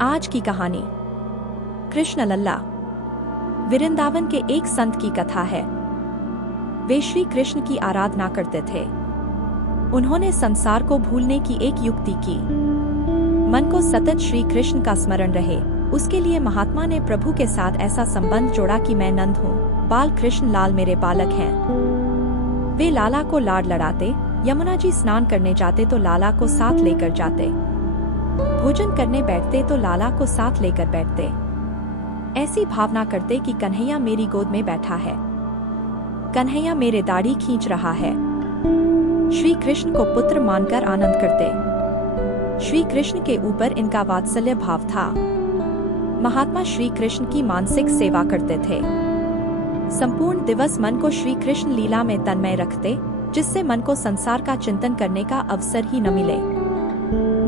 आज की कहानी कृष्ण लल्ला। वृंदावन के एक संत की कथा है। वे श्री कृष्ण की आराधना करते थे। उन्होंने संसार को भूलने की एक युक्ति की। मन को सतत श्री कृष्ण का स्मरण रहे, उसके लिए महात्मा ने प्रभु के साथ ऐसा संबंध जोड़ा कि मैं नंद हूँ, बाल कृष्ण लाल मेरे बालक हैं। वे लाला को लाड लड़ाते, यमुना जी स्नान करने जाते तो लाला को साथ लेकर जाते, भोजन करने बैठते तो लाला को साथ लेकर बैठते। ऐसी भावना करते कि कन्हैया मेरी गोद में बैठा है, कन्हैया मेरे दाढ़ी खींच रहा है। श्री कृष्ण को पुत्र मानकर आनंद करते। श्री कृष्ण के ऊपर इनका वात्सल्य भाव था। महात्मा श्री कृष्ण की मानसिक सेवा करते थे। संपूर्ण दिवस मन को श्री कृष्ण लीला में तन्मय रखते, जिससे मन को संसार का चिंतन करने का अवसर ही न मिले।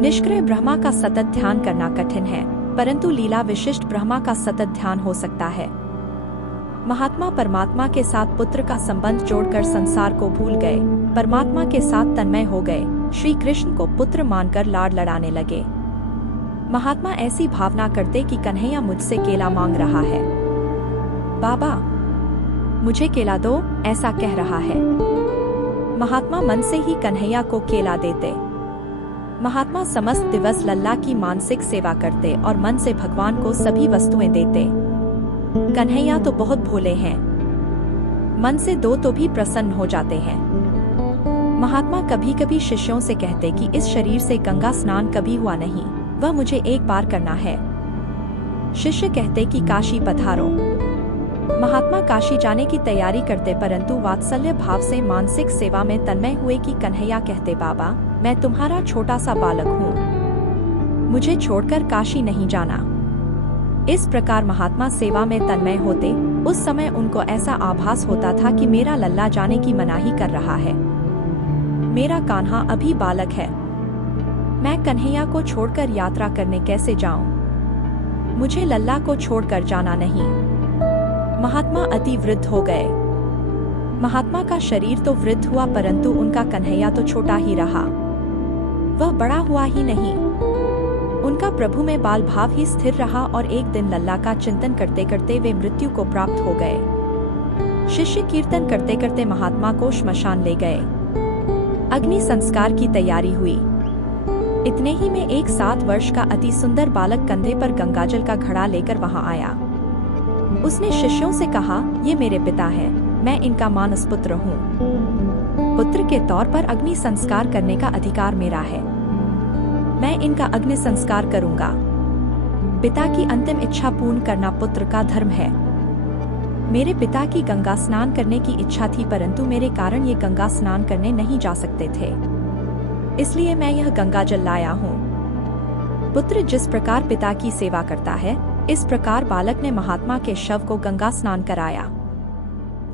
निष्क्रिय ब्रह्मा का सतत ध्यान करना कठिन है, परंतु लीला विशिष्ट ब्रह्मा का सतत ध्यान हो सकता है। महात्मा परमात्मा के साथ पुत्र का संबंध जोड़कर संसार को भूल गए, परमात्मा के साथ तन्मय हो गए, श्री कृष्ण को पुत्र मानकर लाड लड़ाने लगे। महात्मा ऐसी भावना करते कि कन्हैया मुझसे केला मांग रहा है, बाबा मुझे केला दो, ऐसा कह रहा है। महात्मा मन से ही कन्हैया को केला देते। महात्मा समस्त दिवस लल्ला की मानसिक सेवा करते और मन से भगवान को सभी वस्तुएं देते। कन्हैया तो बहुत भोले हैं, मन से दो तो भी प्रसन्न हो जाते हैं। महात्मा कभी कभी शिष्यों से कहते कि इस शरीर से गंगा स्नान कभी हुआ नहीं, वह मुझे एक बार करना है। शिष्य कहते कि काशी पधारो। महात्मा काशी जाने की तैयारी करते, परंतु वात्सल्य भाव से मानसिक सेवा में तन्मय हुए कि कन्हैया कहते, बाबा मैं तुम्हारा छोटा सा बालक हूँ, मुझे छोड़कर काशी नहीं जाना। इस प्रकार महात्मा सेवा में तन्मय होते। उस समय उनको ऐसा आभास होता था कि मेरा लल्ला जाने की मनाही कर रहा है, मेरा कान्हा अभी बालक है, मैं कन्हैया को छोड़कर यात्रा करने कैसे जाऊं? मुझे लल्ला को छोड़कर जाना नहीं। महात्मा अति वृद्ध हो गए। महात्मा का शरीर तो वृद्ध हुआ, परंतु उनका कन्हैया तो छोटा ही रहा, वह बड़ा हुआ ही नहीं। उनका प्रभु में बाल भाव ही स्थिर रहा और एक दिन लल्ला का चिंतन करते करते वे मृत्यु को प्राप्त हो गए। शिष्य कीर्तन करते करते महात्मा को श्मशान ले गए। अग्नि संस्कार की तैयारी हुई। इतने ही में एक 7 वर्ष का अति सुंदर बालक कंधे पर गंगाजल का घड़ा लेकर वहां आया। उसने शिष्यों से कहा, ये मेरे पिता हैं, मैं इनका मानस पुत्र हूँ। पुत्र के तौर पर अग्नि संस्कार करने का अधिकार मेरा है, मैं इनका अग्नि संस्कार करूंगा। पिता की अंतिम इच्छा पूर्ण करना पुत्र का धर्म है। मेरे पिता की गंगा स्नान करने की इच्छा थी, परंतु मेरे कारण ये गंगा स्नान करने नहीं जा सकते थे, इसलिए मैं यह गंगा जल लाया हूँ। पुत्र जिस प्रकार पिता की सेवा करता है, इस प्रकार बालक ने महात्मा के शव को गंगा स्नान कराया।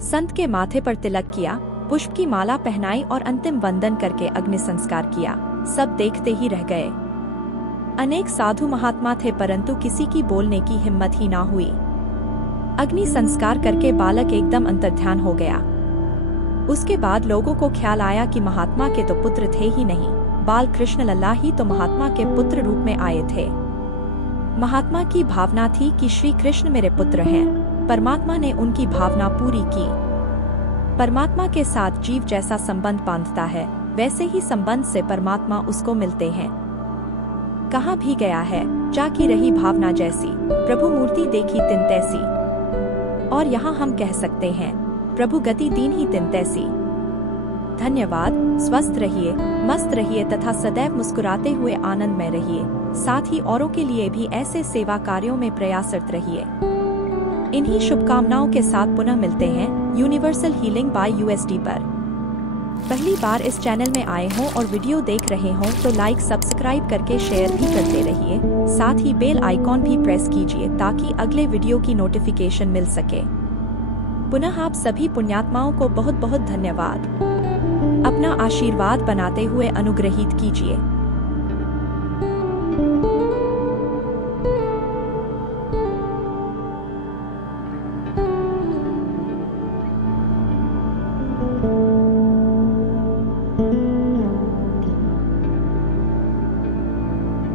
संत के माथे पर तिलक किया, पुष्प की माला पहनाई और अंतिम वंदन करके अग्नि संस्कार किया। सब देखते ही रह गए। अनेक साधु महात्मा थे, परंतु किसी की बोलने की हिम्मत ही ना हुई। अग्नि संस्कार करके बालक एकदम अंतर्ध्यान हो गया। उसके बाद लोगों को ख्याल आया कि महात्मा के तो पुत्र थे ही नहीं, बाल कृष्ण लल्ला ही तो महात्मा के पुत्र रूप में आए थे। महात्मा की भावना थी कि श्री कृष्ण मेरे पुत्र हैं। परमात्मा ने उनकी भावना पूरी की। परमात्मा के साथ जीव जैसा संबंध बांधता है, वैसे ही संबंध से परमात्मा उसको मिलते हैं। कहाँ भी गया है, जाकी रही भावना जैसी, प्रभु मूर्ति देखी तिन तैसी। और यहाँ हम कह सकते हैं, प्रभु गति दीन ही तिन तैसी। धन्यवाद। स्वस्थ रहिए, मस्त रहिए तथा सदैव मुस्कुराते हुए आनंद में रहिए। साथ ही औरों के लिए भी ऐसे सेवा कार्यों में प्रयासरत रहिए। इन्हीं शुभकामनाओं के साथ पुनः मिलते हैं यूनिवर्सल हीलिंग बाय यूएसडी पर। पहली बार इस चैनल में आए हों और वीडियो देख रहे हों तो लाइक सब्सक्राइब करके शेयर भी करते रहिए। साथ ही बेल आइकॉन भी प्रेस कीजिए ताकि अगले वीडियो की नोटिफिकेशन मिल सके। पुनः आप सभी पुण्यात्माओं को बहुत बहुत धन्यवाद। अपना आशीर्वाद बनाते हुए अनुग्रहित कीजिए।